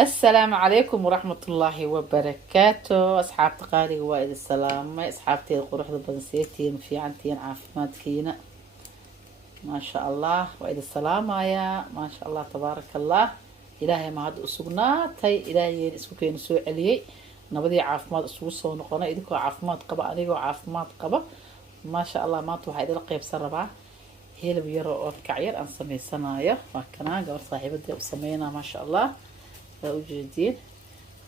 السلام عليكم ورحمة الله وبركاته. أصحاب تقالي وايد السلام. أصحابتي قروح البنسيتين في عنتين عافمات كينا ما شاء الله وايد السلام يا ما شاء الله تبارك الله. إلهي ما هاد أسوقنا تي إلهي اسوكين سوء عليه نبدي عافمات أسوسو نقنا إذكو عافمات قبا أنيقو عافمات قبا ما شاء الله ما توحى إذا لقيب سربا هي اللي بيرو odkac yar aan sameysanayo waa kana gabar saaxiibadii u sameeyna ma sha Allah waa u jeedin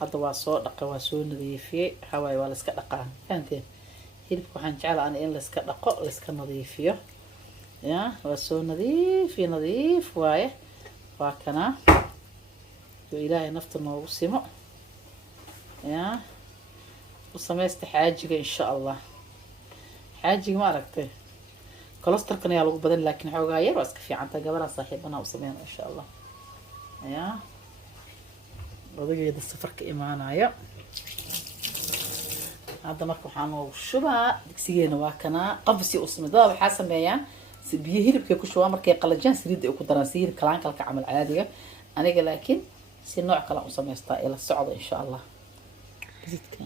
hadda waa soo dhaqay waa soo nadiifiyay hawaay waa la iska dhaqaa fahanteen hilibka waxaan jeclahay in la iska dhaqo la iska nadiifiyo ya waa soo nadiif waaye waa kana ilaahay nafta noogu simo ya u sameeysta xaajiga insha Allah xaajiga ma aragtay كولستر كان يالو بدن لكن حوغا ير واسك في عنتا قبل صاحبنا وسمينا ان شاء الله يا ودقي يد السفر كإيمانا يا هذا مركو حانو شبا دكسيين واكنا قفسي اسمي ضاب حاسم يا سبيه هيرب كي كشوا مركي قلجان سريد او كدراسير كلان كلك عمل عاديه انا لكن سي نوع كلا سميستا الى الصعود ان شاء الله زيدك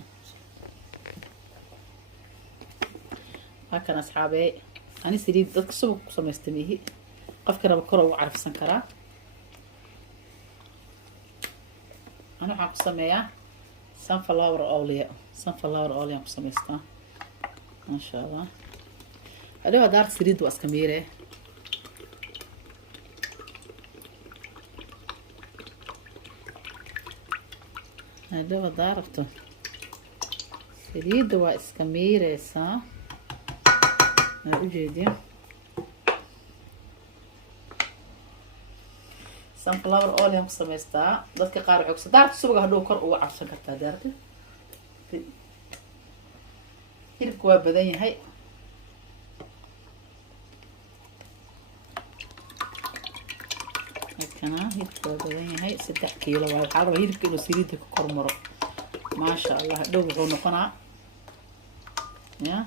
هكذا اصحابي أنا سريد ضد سوق سمستنيه قف كنا بكرة وعرف سنكرة أنا حق سمية sunflower أولياء سميستا ما شاء الله هذا دار سريد واسكميرة هذا دارته سريد واسكميرة صح ujeedin sunflower oil aan ku sameystaa dadka qaar waxay daarta subaga hadhow kor uga cabsan kartaa daarta hilibku waa badan yahay kana hilibku waa badan yahay 3 kiilo waa waxaa rabaa hilibka inuu saliidda ku kormaro maasha Allah hadhow wuxuu noqonaa ya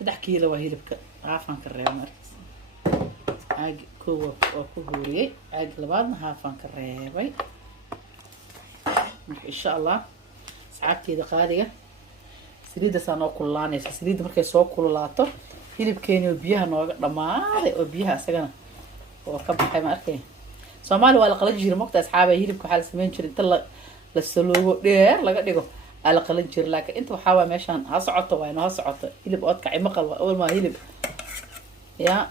3 كيلو وهيلبك عافان كريم مركز عاج كو كوريي عاج لبعضنا عافان كريمي ان شاء الله ساعات كده قاديه سريده سانو كلانه سريده markay soo kululaato hilibkeeni biyaha nooga dhamaaday oo biyaha asagana oo ka baxay ma arkay Soomaali waa la qalin jiray moqta asxaabay hilibka waxa la sameyn jiray inta la saloogo dheer laga dhigo على قلن جير لكن انت وحاوا ميشان ها سقطه وين ها سقطه هيلب odkac مقل اول ما هيلب يا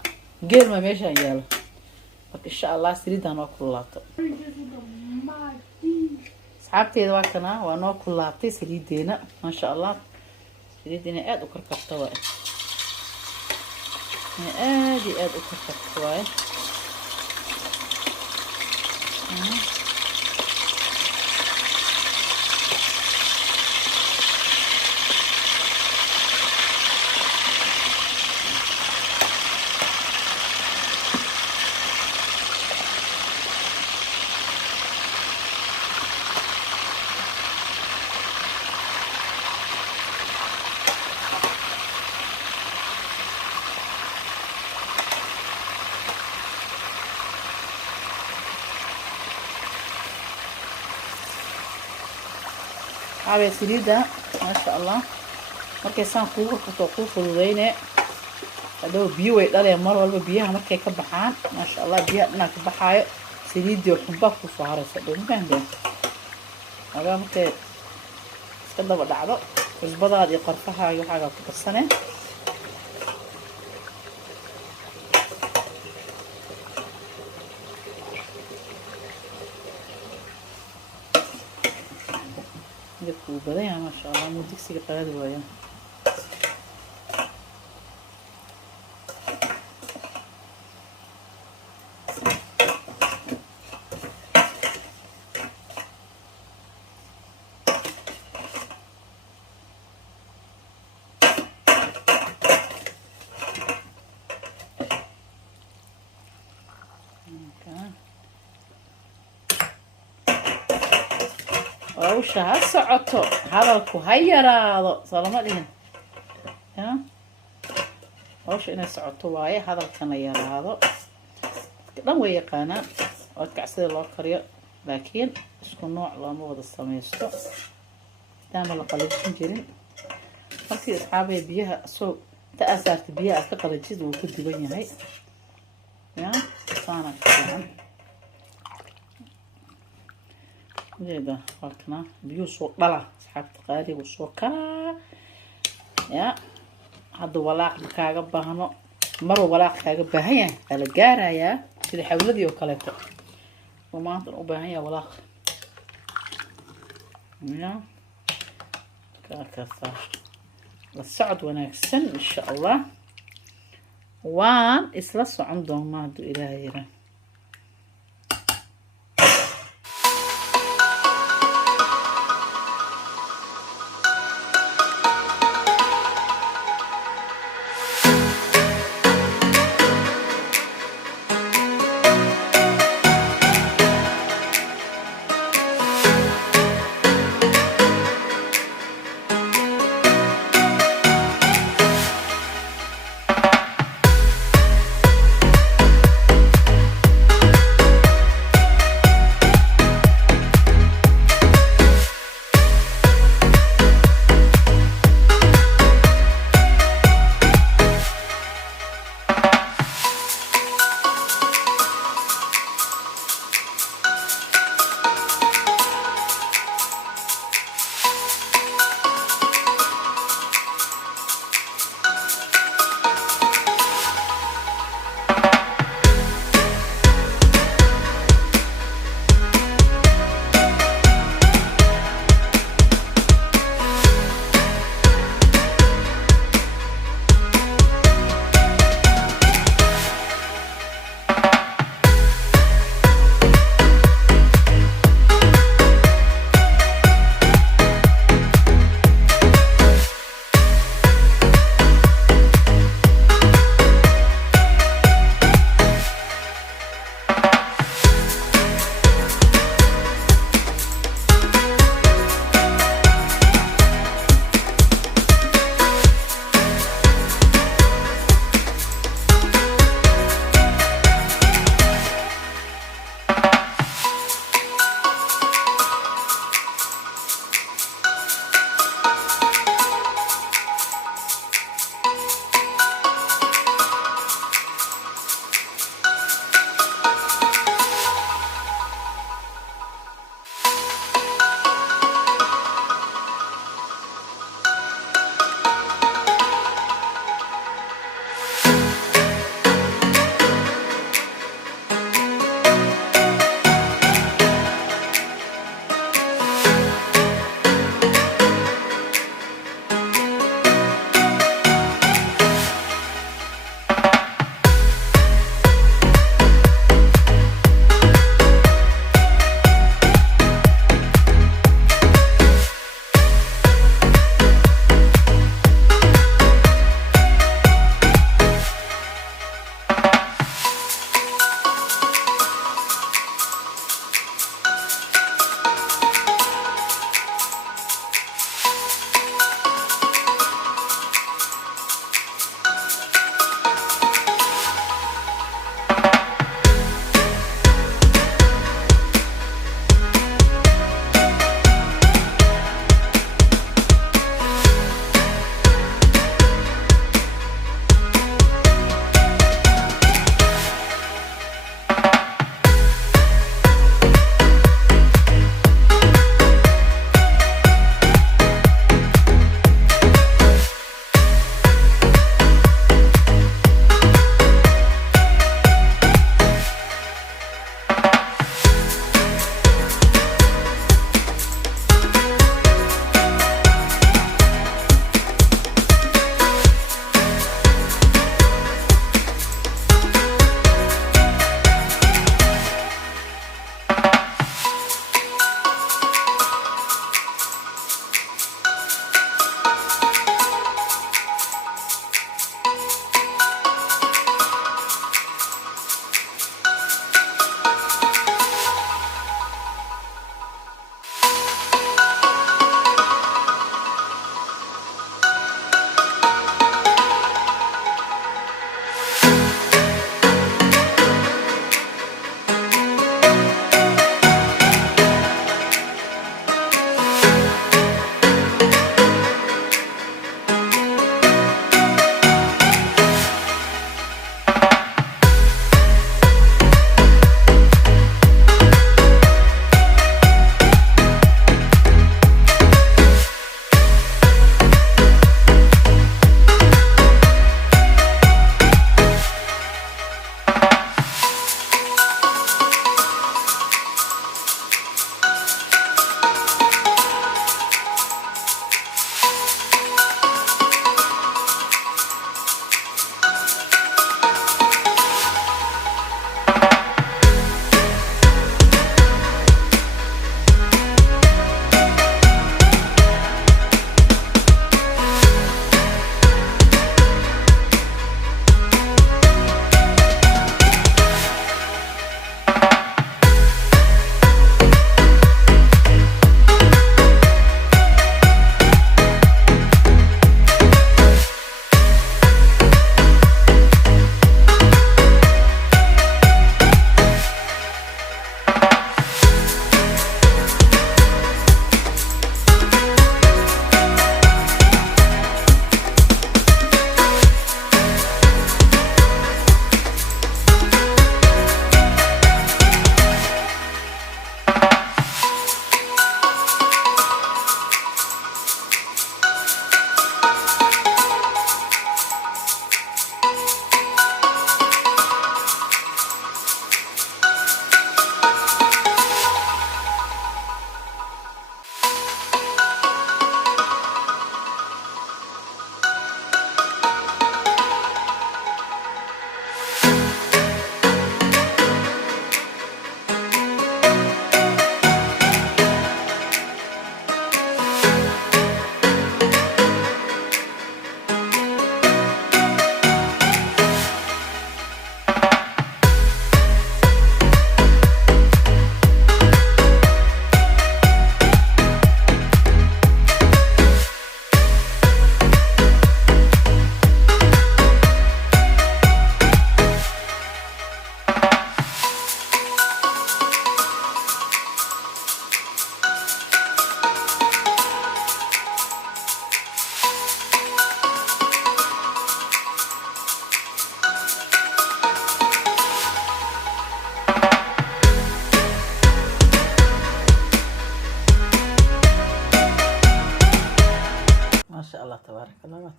غير ما ميشان يالا ان شاء الله سريدان oo kulaato saxaabteeda waa kana waa noo kulaatay saliideena ma sha Allah saliideena aad u karkarto waa aad u karkarto waa عابي سليدة ما شاء الله markay saan kuugu qabto ku fududeyne hadoo biyo way dhaleen mar walba biyaha markay ka baxaan ma sha Allah biyaha dhinac ka baxaayo saliidiyo xubba ku saaraysa dhumbaandeen aga markay iska daba dhacdo cusbadaad iyo qarfaha iyo waxa ku darsaneen ku badan ma sha Allah muddigsiga qaadi waayo وش هالسعته هذا الكهيرة صار دين ها وش إنه سعته واي هذا الكهيرة هذا dhan way yaqaanaan odkac sida loo kariyo laakiin isku nooc looma wada samaysto dama la qalajin jirin markii asxaabay biyaha soo inta asaarta biyaha ka qalajid wuu ku duban yahay ya saana fiican leeda halkana biyo soo dhala asxaabta qaaliga soo kala ya hadda walaaq kaaga baahno mar walaaq kaaga baahan yahay ala gaaraya sida xawladii oo kaleeto وما وباهي يا ولاق لا كاكا الصعد ونكسن ان شاء الله وان اسلسوا عندهم ما دو الهي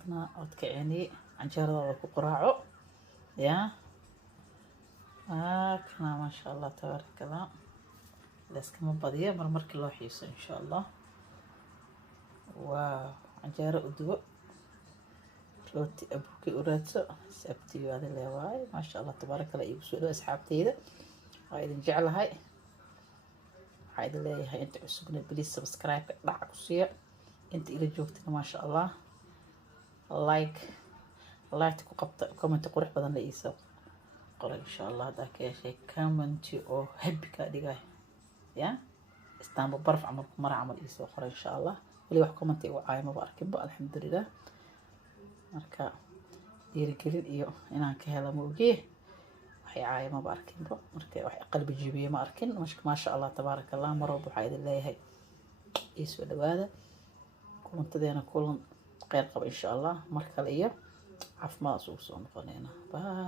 كنا odkacini canjeerada ku quraaco ya كنا ما شاء الله تبارك الله لاسكما بديه markii loo xiiso insha Allah waa canjeero udubo rooti abuki uraadso sabti wada leewaay ma sha Allah تبارك الله igu soo dhaw asxaabteyda waa idin jeclahay waxaa idin leeyahay inta cusubna please subscribe dhac ku siiya inta ila joogtina ma sha Allah like ku qabta comment qurux badan la iiso qor insha Allah hada ka yeeshay comment oo happy ka dhigay ya istaanba barf amal mar amal iiso qor insha Allah wali wax comment igu caayma ba arkin ba alxamdulillah marka dhiirigelin iyo inaan ka helo mooge waxay caayma ba arkin ba marka wax qalbi jibiye ma arkin ma sha Allah tabaaraka Allah marwab waxa idin leeyahay iiso dhawaada kulantadeena kulan khayr qaba insha Allah mar kale iyo caafimaad soo noqonayna bye.